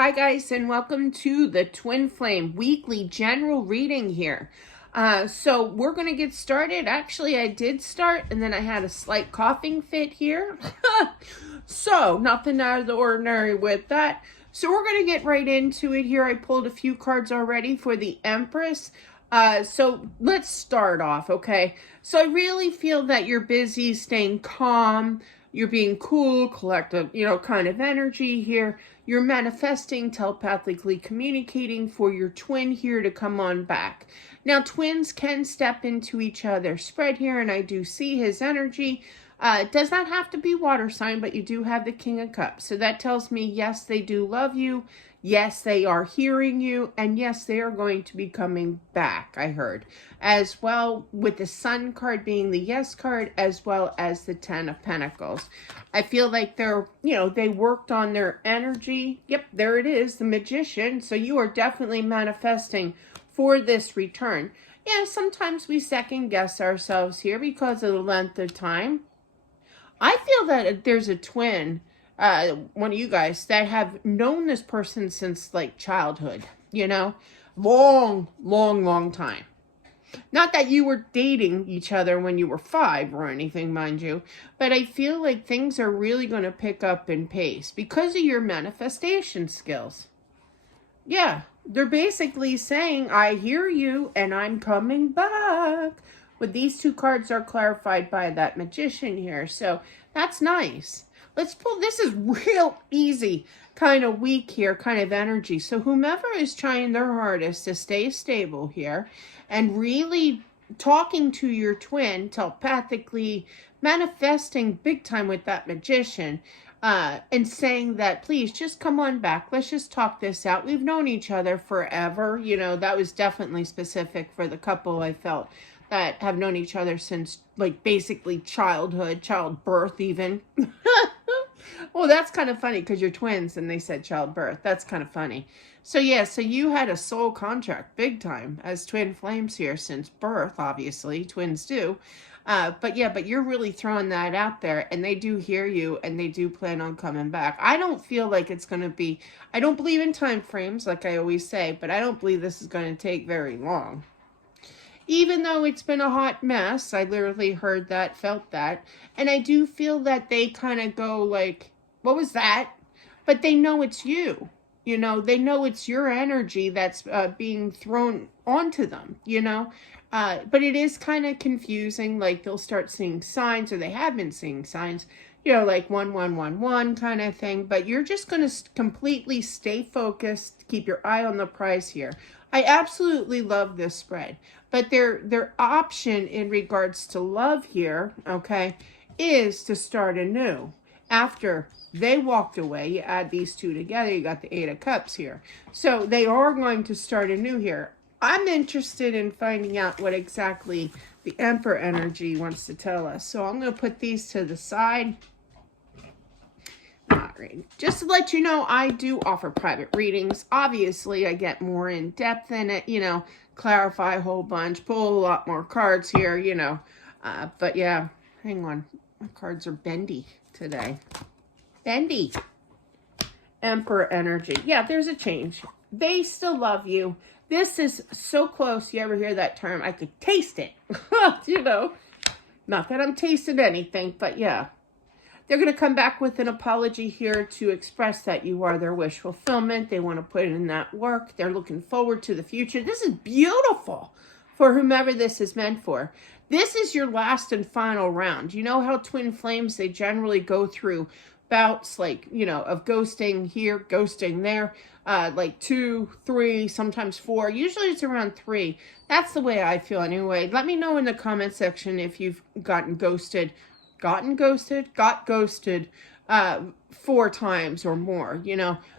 Hi guys, and welcome to the Twin Flame weekly general reading here. So we're going to get started. Actually, I did start and then I had a slight coughing fit here. So nothing out of the ordinary with that. So we're going to get right into it here. I pulled a few cards already for the Empress. So let's start off, okay? So I really feel that you're busy staying calm. You're being cool, collective, kind of energy here. You're manifesting, telepathically communicating for your twin here to come on back. Now, twins can step into each other's spread here, and I do see his energy. It does not have to be water sign, but you do have the King of Cups. So that tells me, yes, they do love you. Yes, they are hearing you. And yes, they are going to be coming back, I heard. As well, with the Sun card being the yes card, as well as the 10 of Pentacles. I feel like they worked on their energy. Yep, there it is, the Magician. So you are definitely manifesting for this return. Yeah, sometimes we second guess ourselves here because of the length of time. I feel that there's a twin, one of you guys, that have known this person since like childhood, long, long, long time. Not that you were dating each other when you were 5 or anything, mind you, but I feel like things are really going to pick up in pace because of your manifestation skills. Yeah, they're basically saying, I hear you and I'm coming back. But these two cards are clarified by that Magician here, so that's nice. Let's pull, this is real easy kind of week here, kind of energy. So whomever is trying their hardest to stay stable here and really talking to your twin telepathically, manifesting big time with that Magician, and saying that, please just come on back. Let's just talk this out. We've known each other forever. That was definitely specific for the couple, I felt, that have known each other since like basically childhood, childbirth even. Well, that's kind of funny because you're twins and they said childbirth. That's kind of funny. So yeah, so you had a soul contract big time as twin flames here since birth, obviously. Twins do. But you're really throwing that out there and they do hear you and they do plan on coming back. I don't feel like it's going to be, I don't believe in time frames like I always say, but I don't believe this is going to take very long. Even though it's been a hot mess, I literally heard that, felt that. And I do feel that they kind of go like, what was that? But they know it's you. They know it's your energy that's being thrown onto them, But it is kind of confusing. Like they'll start seeing signs, or they have been seeing signs, like 1111 kind of thing. But you're just going to completely stay focused, keep your eye on the prize here. I absolutely love this spread. But their option in regards to love here, okay, is to start anew. After they walked away, you add these two together, you got the 8 of Cups here. So they are going to start anew here. I'm interested in finding out what exactly the Emperor energy wants to tell us. So I'm going to put these to the side. Not reading. Just to let you know, I do offer private readings. Obviously, I get more in depth in it, clarify a whole bunch, pull a lot more cards here, but yeah, hang on. My cards are bendy today. Bendy. Emperor energy. Yeah, there's a change. They still love you. This is so close. You ever hear that term? I could taste it. Not that I'm tasting anything, but yeah. They're going to come back with an apology here to express that you are their wish fulfillment. They want to put in that work. They're looking forward to the future. This is beautiful for whomever this is meant for. This is your last and final round. You know how twin flames, they generally go through bouts like, of ghosting here, ghosting there, like 2, 3, sometimes 4. Usually it's around 3. That's the way I feel anyway. Let me know in the comment section if you've got ghosted 4 times or more,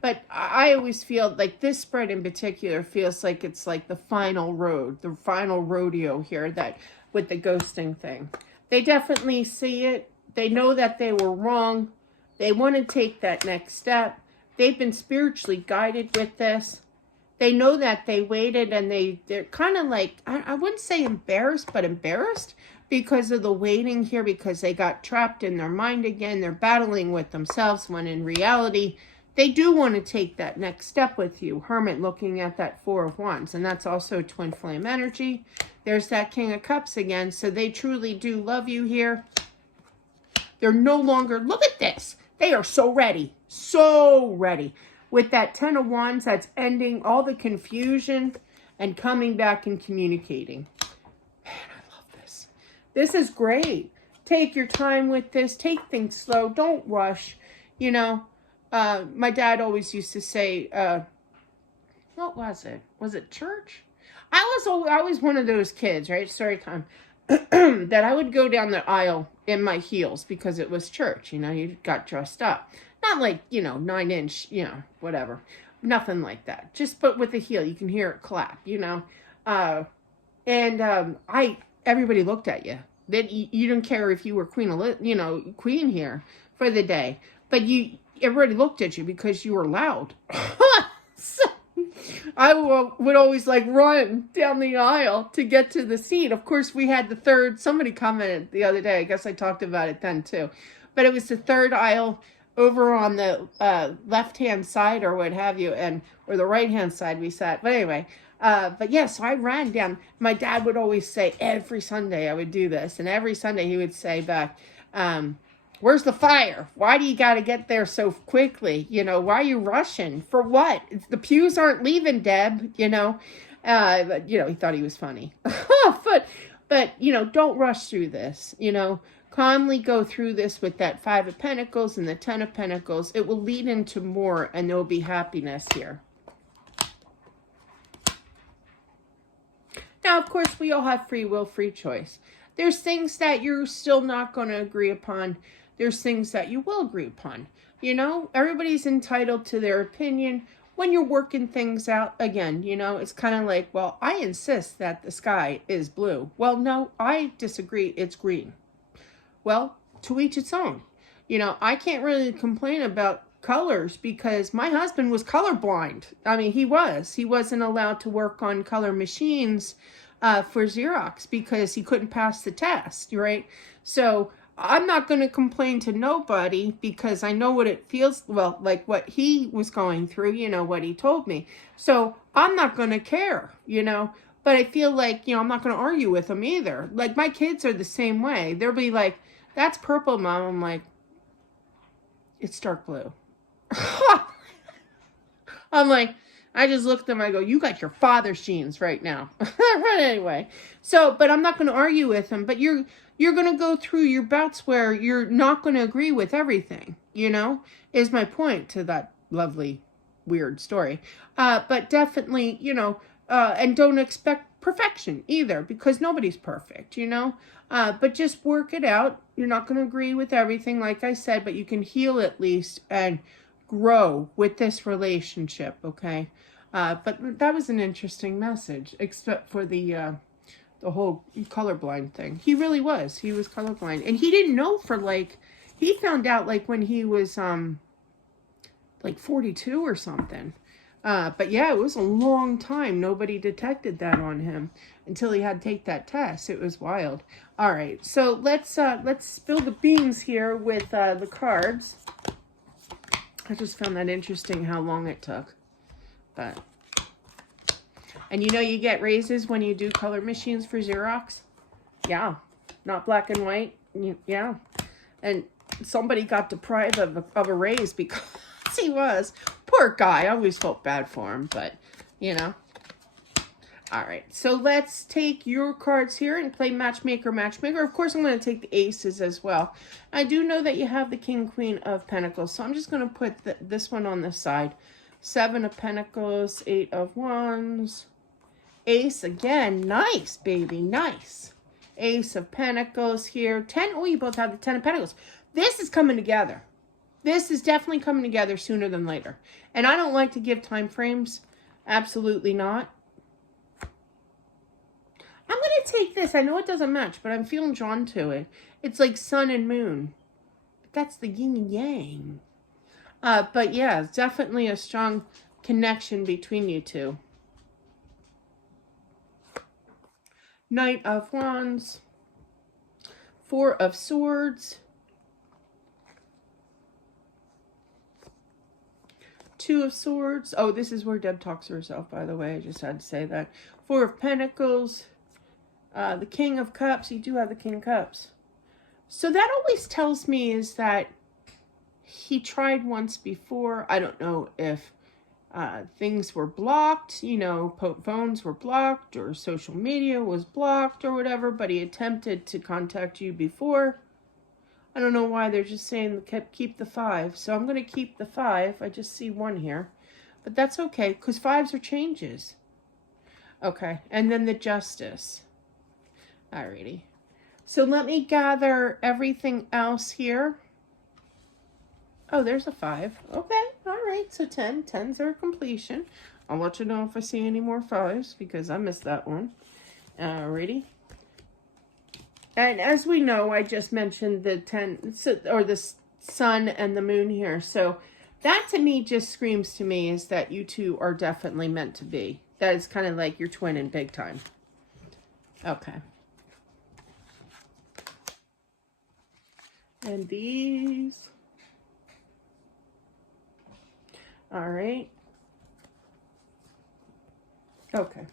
But I always feel like this spread in particular feels like it's like the final road, the final rodeo here that with the ghosting thing. They definitely see it. They know that they were wrong. They want to take that next step. They've been spiritually guided with this. They know that they waited and they're kind of like, I wouldn't say embarrassed, but embarrassed because of the waiting here, because they got trapped in their mind again. They're battling with themselves when in reality, they do want to take that next step with you. Hermit looking at that Four of Wands, and that's also twin flame energy. There's that King of Cups again, so they truly do love you here. They're no longer, look at this. They are so ready, so ready. With that Ten of Wands, that's ending all the confusion and coming back and communicating. Man, I love this. This is great. Take your time with this. Take things slow. Don't rush. You know, my dad always used to say, what was it? Was it church? I was one of those kids, right? Story time. That I would go down the aisle in my heels because it was church. You know, you got dressed up. Not like, you know, 9-inch, you know, whatever. Nothing like that. Just but with a heel, you can hear it clap, you know. Everybody looked at you. Then you didn't care if you were queen here for the day. But everybody looked at you because you were loud. So I would always like run down the aisle to get to the seat. Of course, we had the third, somebody commented the other day, I guess I talked about it then too. But it was the third aisle over on the left-hand side or what have you, or the right-hand side we sat. But anyway, but yeah, so I ran down. My dad would always say, every Sunday I would do this. And every Sunday he would say back, where's the fire? Why do you got to get there so quickly? You know, why are you rushing? For what? The pews aren't leaving, Deb, you know. But, you know, he thought he was funny. but, you know, don't rush through this, you know. Calmly go through this with that Five of Pentacles and the Ten of Pentacles. It will lead into more, and there will be happiness here. Now, of course, we all have free will, free choice. There's things that you're still not going to agree upon. There's things that you will agree upon. You know, everybody's entitled to their opinion. When you're working things out, again, you know, it's kind of like, well, I insist that the sky is blue. Well, no, I disagree. It's green. Well, to each its own. You know, I can't really complain about colors because my husband was colorblind. I mean, he was. He wasn't allowed to work on color machines for Xerox because he couldn't pass the test, right? So I'm not going to complain to nobody because I know what it feels, well, like what he was going through, you know, what he told me. So I'm not going to care, you know. But I feel like, you know, I'm not going to argue with them either. Like, my kids are the same way. They'll be like, that's purple, Mom. I'm like, it's dark blue. I'm like, I just look at them, I go, you got your father's genes right now. But anyway, so, but I'm not going to argue with them. But you're going to go through your bouts where you're not going to agree with everything, you know, is my point to that lovely, weird story. But definitely, you know, and don't expect perfection either, because nobody's perfect, you know. But just work it out. You're not going to agree with everything, like I said, but you can heal at least and grow with this relationship, okay? But that was an interesting message, except for the whole colorblind thing. He really was. He was colorblind. And he didn't know for, like, he found out, like, when he was, like, 42 or something. But yeah, it was a long time. Nobody detected that on him until he had to take that test. It was wild. All right, so let's spill the beans here with the cards. I just found that interesting how long it took. But, and you know you get raises when you do color machines for Xerox? Yeah, not black and white. Yeah, and somebody got deprived of a raise because he was. Poor guy. I always felt bad for him, but, you know. All right, so let's take your cards here and play matchmaker, matchmaker. Of course, I'm going to take the aces as well. I do know that you have the king, queen of pentacles, so I'm just going to put this one on the side. 7 of pentacles, 8 of wands, ace again. Nice, baby, nice. Ace of pentacles here. 10. Oh, you both have the 10 of pentacles. This is coming together. This is definitely coming together sooner than later. And I don't like to give time frames. Absolutely not. I'm going to take this. I know it doesn't match, but I'm feeling drawn to it. It's like sun and moon. That's the yin and yang. But yeah, definitely a strong connection between you two. Knight of Wands. 4 of Swords. Two of Swords. Oh, this is where Deb talks to herself, by the way. I just had to say that. Four of Pentacles. The King of Cups. You do have the King of Cups. So that always tells me is that he tried once before. I don't know if things were blocked, you know, phones were blocked or social media was blocked or whatever, but he attempted to contact you before. I don't know why they're just saying keep the 5. So I'm going to keep the 5. I just see 1 here. But that's okay, because 5s are changes. Okay, and then the Justice. Alrighty. So let me gather everything else here. Oh, there's a 5. Okay, all right. So 10. 10s are completion. I'll let you know if I see any more 5s because I missed that one. Alrighty. And as we know, I just mentioned the 10, or the sun and the moon here. So that to me just screams to me is that you two are definitely meant to be. That is kind of like your twin in big time. Okay. And these. All right. Okay.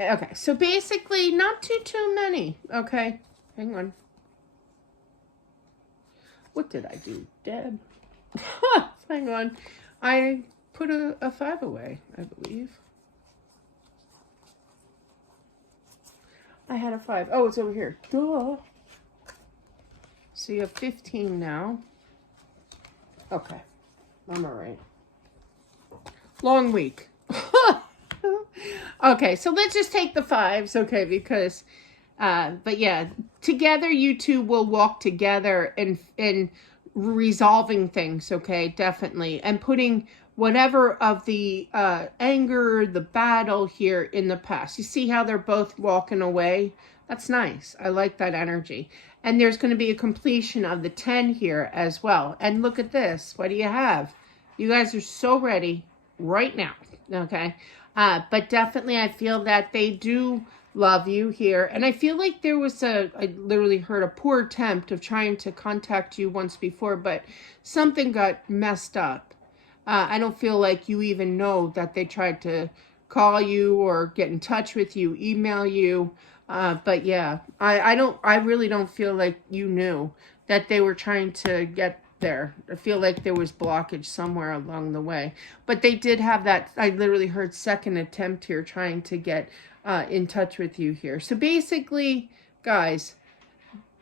Okay, so basically not too many. Okay, hang on. What did I do, Deb? Hang on. I put a 5 away, I believe. I had a 5. Oh, it's over here. Duh. So you have 15 now. Okay, I'm all right. Long week. Okay, so let's just take the 5s, okay, because, but yeah, together you two will walk together in resolving things, okay, definitely, and putting whatever of the anger, the battle here in the past. You see how they're both walking away? That's nice. I like that energy. And there's going to be a completion of the 10 here as well. And look at this. What do you have? You guys are so ready right now, okay? But definitely I feel that they do love you here. And I feel like there was I literally heard a poor attempt of trying to contact you once before, but something got messed up. I don't feel like you even know that they tried to call you or get in touch with you, email you. But yeah, I really don't feel like you knew that they were trying to get there. I feel like there was blockage somewhere along the way, but they did have that. I literally heard second attempt here trying to get in touch with you here. So basically, guys,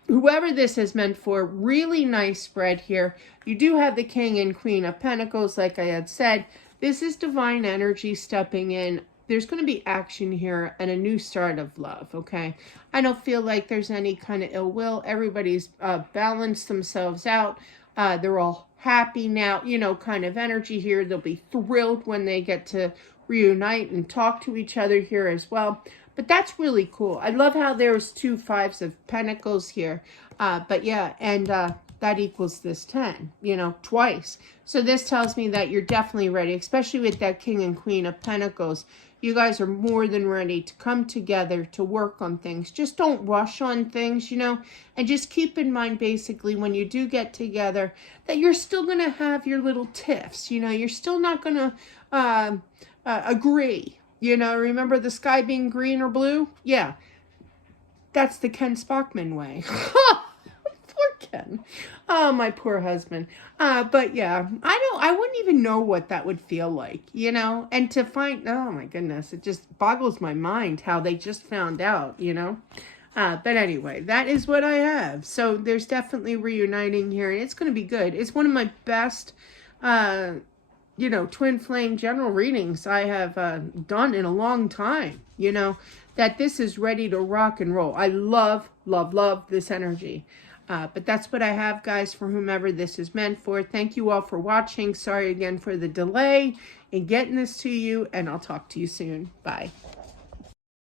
whoever this is meant for, really nice spread here. You do have the King and Queen of Pentacles, like I had said. This is divine energy stepping in. There's going to be action here and a new start of love, okay? I don't feel like there's any kind of ill will. Everybody's balanced themselves out. They're all happy now, you know, kind of energy here. They'll be thrilled when they get to reunite and talk to each other here as well. But that's really cool. I love how there's 2 5s of Pentacles here. But yeah, and that equals this 10, you know, twice. So this tells me that you're definitely ready, especially with that King and Queen of Pentacles. You guys are more than ready to come together to work on things. Just don't rush on things, you know, and just keep in mind basically when you do get together that you're still going to have your little tiffs, you know, you're still not going to agree, you know. Remember the sky being green or blue? Yeah, that's the Ken Spockman way. Poor Ken. Oh, my poor husband. But yeah, I wouldn't even know what that would feel like, you know, and to find, oh my goodness, it just boggles my mind how they just found out, you know. But anyway, that is what I have. So there's definitely reuniting here, and it's going to be good. It's one of my best, you know, twin flame general readings I have done in a long time, you know, that this is ready to rock and roll. I love, love, love this energy. But that's what I have, guys, for whomever this is meant for. Thank you all for watching. Sorry again for the delay in getting this to you, and I'll talk to you soon. Bye.